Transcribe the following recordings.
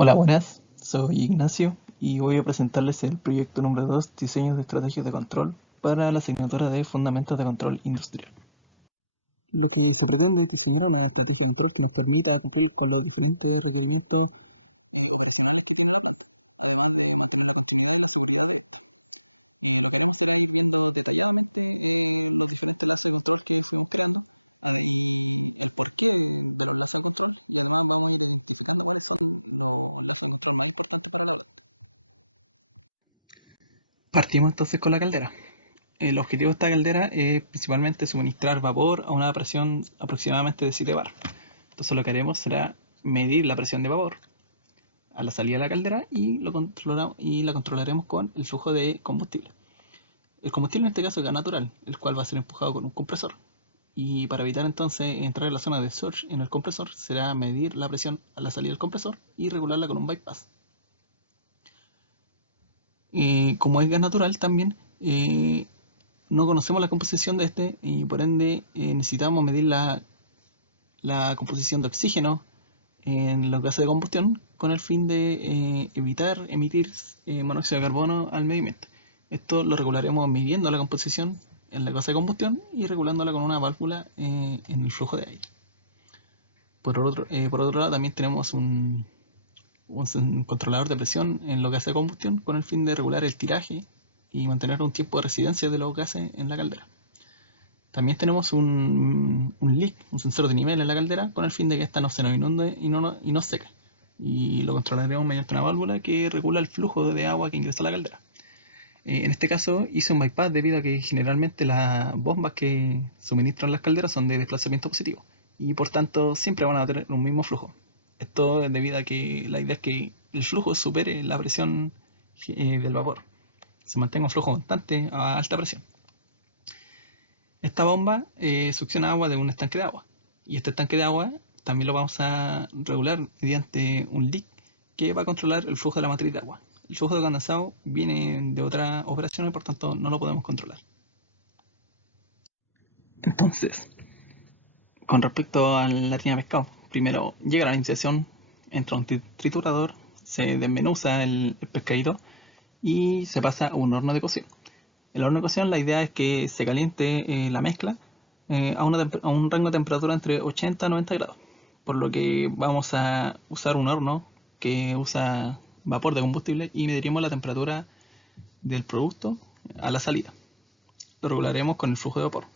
Hola, buenas. Soy Ignacio y voy a presentarles el proyecto número 2, Diseños de estrategias de control para la asignatura de Fundamentos de Control Industrial. Lo que propone es diseñar una estrategia de control que nos permita cumplir con los diferentes requerimientos. Partimos entonces con la caldera. El objetivo de esta caldera es principalmente suministrar vapor a una presión aproximadamente de 7 bar. Entonces lo que haremos será medir la presión de vapor a la salida de la caldera y la controlaremos con el flujo de combustible. El combustible en este caso es gas natural, el cual va a ser empujado con un compresor. Y para evitar entonces entrar en la zona de surge en el compresor, será medir la presión a la salida del compresor y regularla con un bypass. Como es gas natural también, no conocemos la composición de este y por ende necesitamos medir la composición de oxígeno en los gases de combustión con el fin de evitar emitir monóxido de carbono al medio ambiente. Esto lo regularemos midiendo la composición en la gasa de combustión y regulándola con una válvula en el flujo de aire. Por otro lado, también tenemos un controlador de presión en los gases de combustión con el fin de regular el tiraje y mantener un tiempo de residencia de los gases en la caldera. También tenemos un leak, un sensor de nivel en la caldera con el fin de que ésta no se nos inunde y no seque. Y lo controlaremos mediante una válvula que regula el flujo de agua que ingresa a la caldera. En este caso hice un bypass debido a que generalmente las bombas que suministran las calderas son de desplazamiento positivo y por tanto siempre van a tener un mismo flujo. Esto es debido a que la idea es que el flujo supere la presión del vapor, se mantenga un flujo constante a alta presión. Esta bomba succiona agua de un estanque de agua y este estanque de agua también lo vamos a regular mediante un leak que va a controlar el flujo de la matriz de agua. El flujo de condensado viene de otras operaciones, por tanto no lo podemos controlar. Entonces, con respecto a la harina de pescado, primero llega la iniciación, entra un triturador, se desmenuza el pescadito y se pasa a un horno de cocción. El horno de cocción, la idea es que se caliente la mezcla a un rango de temperatura entre 80 y 90 grados, por lo que vamos a usar un horno que usa vapor de combustible y mediremos la temperatura del producto a la salida. Lo regularemos con el flujo de vapor.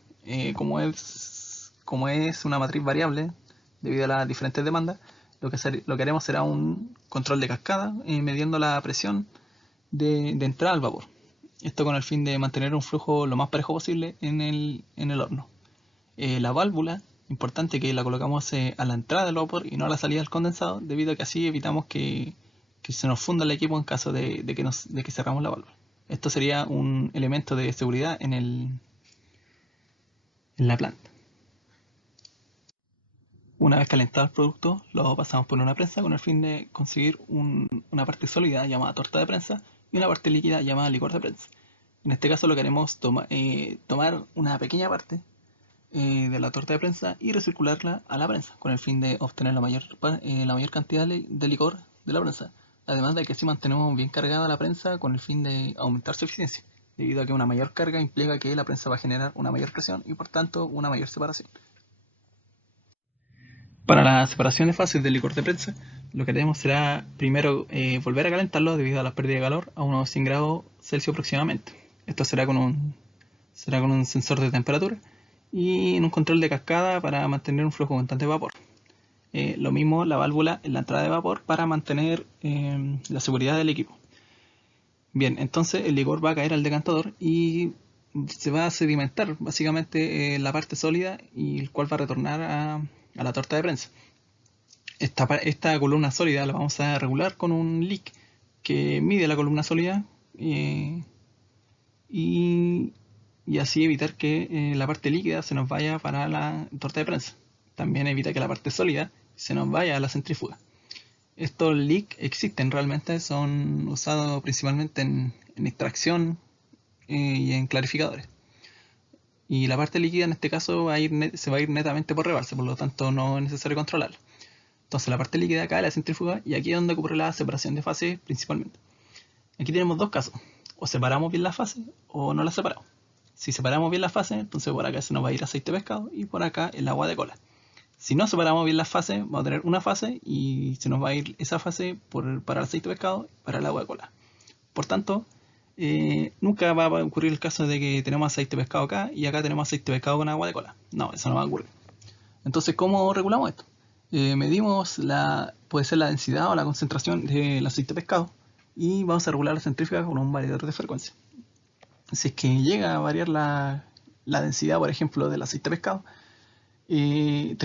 Como es una matriz variable debido a las diferentes demandas, lo que haremos será un control de cascada midiendo la presión de entrada al vapor. Esto con el fin de mantener un flujo lo más parejo posible en el horno. La válvula, importante que la colocamos a la entrada del vapor y no a la salida del condensado, debido a que así evitamos que se nos funda el equipo en caso de que cerramos la válvula. Esto sería un elemento de seguridad en la planta. Una vez calentado el producto, lo pasamos por una prensa con el fin de conseguir una parte sólida llamada torta de prensa y una parte líquida llamada licor de prensa. En este caso lo que haremos es tomar una pequeña parte de la torta de prensa y recircularla a la prensa con el fin de obtener la mayor cantidad de licor de la prensa. Además de que así mantenemos bien cargada la prensa con el fin de aumentar su eficiencia, debido a que una mayor carga implica que la prensa va a generar una mayor presión y por tanto una mayor separación. Para la separación de fases del licor de prensa, lo que haremos será primero volver a calentarlo debido a la pérdida de calor a unos 100 grados Celsius aproximadamente. Esto será con un sensor de temperatura y en un control de cascada para mantener un flujo constante de vapor. Lo mismo la válvula en la entrada de vapor para mantener la seguridad del equipo. Bien, entonces el licor va a caer al decantador y se va a sedimentar básicamente la parte sólida y el cual va a retornar a la torta de prensa. Esta columna sólida la vamos a regular con un leak que mide la columna sólida y, y así evitar que la parte líquida se nos vaya para la torta de prensa. También evita que la parte sólida se nos vaya a la centrífuga. Estos leaks existen realmente, son usados principalmente en extracción y en clarificadores. Y la parte líquida en este caso se va a ir netamente por rebalse, por lo tanto no es necesario controlarla. Entonces la parte líquida acá es la centrífuga y aquí es donde ocurre la separación de fases principalmente. Aquí tenemos dos casos, o separamos bien la fase o no la separamos. Si separamos bien la fase, entonces por acá se nos va a ir aceite de pescado y por acá el agua de cola. Si no separamos bien las fases, vamos a tener una fase y se nos va a ir esa fase para el aceite de pescado y para el agua de cola. Por tanto, nunca va a ocurrir el caso de que tenemos aceite de pescado acá y acá tenemos aceite de pescado con agua de cola. No, eso no va a ocurrir. Entonces, ¿cómo regulamos esto? Medimos puede ser la densidad o la concentración del aceite de pescado y vamos a regular la centrífuga con un variador de frecuencia. Si es que llega a variar la densidad, por ejemplo, del aceite de pescado, es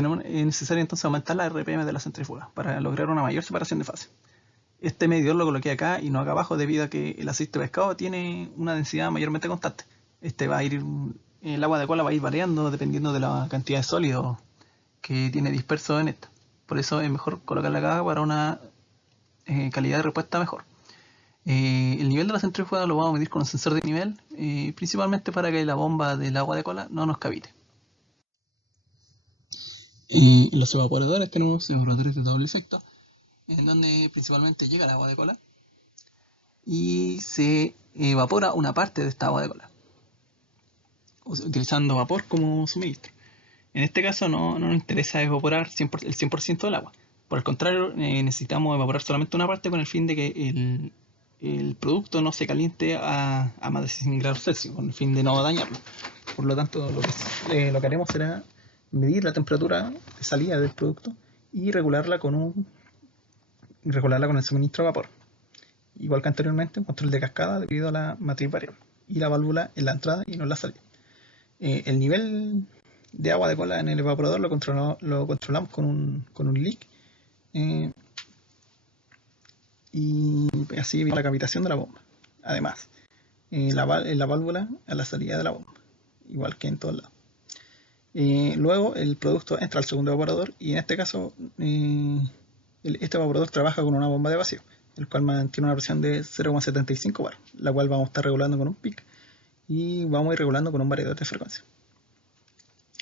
necesario entonces aumentar la RPM de la centrífuga para lograr una mayor separación de fase. Este medidor lo coloqué acá y no acá abajo debido a que el aceite de pescado tiene una densidad mayormente constante. El agua de cola va a ir variando dependiendo de la cantidad de sólido que tiene disperso en esta. Por eso es mejor colocarla acá para una calidad de respuesta mejor. El nivel de la centrífuga lo vamos a medir con un sensor de nivel, principalmente para que la bomba del agua de cola no nos cavite. En los evaporadores tenemos evaporadores de doble efecto, en donde principalmente llega el agua de cola y se evapora una parte de esta agua de cola, utilizando vapor como suministro. En este caso no nos interesa evaporar el 100% del agua. Por el contrario, necesitamos evaporar solamente una parte con el fin de que el producto no se caliente a más de 100 grados Celsius, con el fin de no dañarlo. Por lo tanto, lo que haremos será medir la temperatura de salida del producto y regularla con el suministro de vapor. Igual que anteriormente, un control de cascada debido a la matriz variable y la válvula en la entrada y no en la salida. El nivel de agua de cola en el evaporador lo controlamos con un leak y así evita la cavitación de la bomba. Además, la válvula a la salida de la bomba, igual que en todos lados. Luego el producto entra al segundo evaporador y en este caso este evaporador trabaja con una bomba de vacío, el cual mantiene una presión de 0,75 bar, la cual vamos a estar regulando con un pic y vamos a ir regulando con un variador de frecuencia.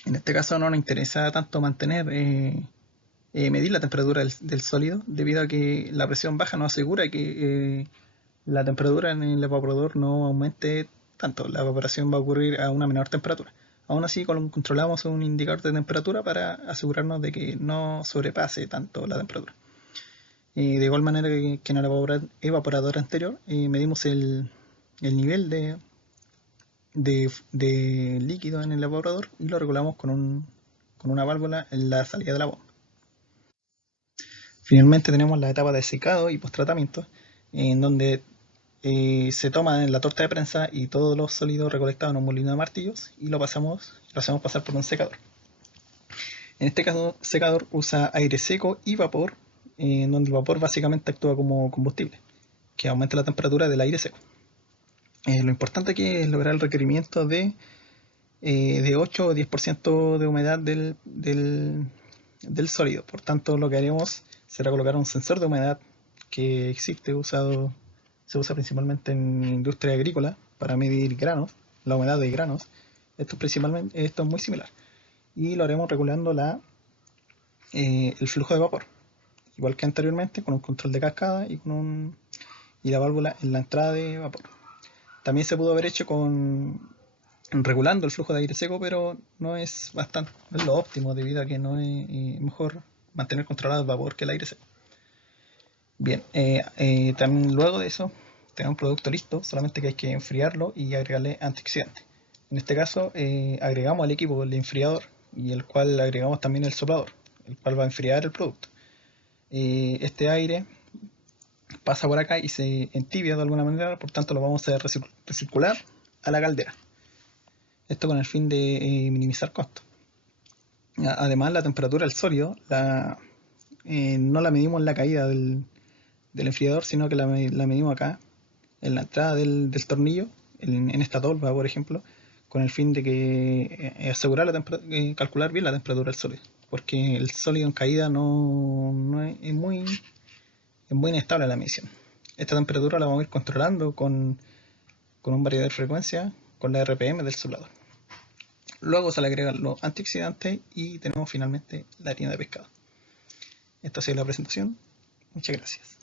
En este caso no nos interesa tanto medir la temperatura del sólido, debido a que la presión baja nos asegura que la temperatura en el evaporador no aumente tanto, la evaporación va a ocurrir a una menor temperatura. Aún así controlamos un indicador de temperatura para asegurarnos de que no sobrepase tanto la temperatura. De igual manera que en el evaporador anterior medimos el nivel de líquido en el evaporador y lo regulamos con una válvula en la salida de la bomba. Finalmente tenemos la etapa de secado y post-tratamiento, en donde se toma la torta de prensa y todos los sólidos recolectados en un molino de martillos y lo hacemos pasar por un secador. En este caso, secador usa aire seco y vapor, en donde el vapor básicamente actúa como combustible, que aumenta la temperatura del aire seco. Lo importante aquí es lograr el requerimiento de 8 o 10% de humedad del sólido. Por tanto, lo que haremos será colocar un sensor de humedad que existe se usa principalmente en industria agrícola para medir granos, la humedad de granos. Esto es muy similar. Y lo haremos regulando el flujo de vapor, igual que anteriormente, con un control de cascada y la válvula en la entrada de vapor. También se pudo haber hecho regulando el flujo de aire seco, pero no es lo óptimo, debido a que no es mejor mantener controlado el vapor que el aire seco. Bien, también luego de eso tenemos un producto listo, solamente que hay que enfriarlo y agregarle antioxidante. En este caso agregamos al equipo el enfriador y el cual agregamos también el soplador, el cual va a enfriar el producto. Este aire pasa por acá y se entibia de alguna manera, por tanto lo vamos a recircular a la caldera. Esto con el fin de minimizar costos. Además, la temperatura del sólido no la medimos en la caída del enfriador, sino que la medimos acá, en la entrada del tornillo, en esta tolva, por ejemplo, con el fin de que asegurar calcular bien la temperatura del sólido, porque el sólido en caída es muy inestable la medición. Esta temperatura la vamos a ir controlando con un variador de frecuencia, con la RPM del soplador. Luego se le agregan los antioxidantes y tenemos finalmente la harina de pescado. Esta ha sido la presentación. Muchas gracias.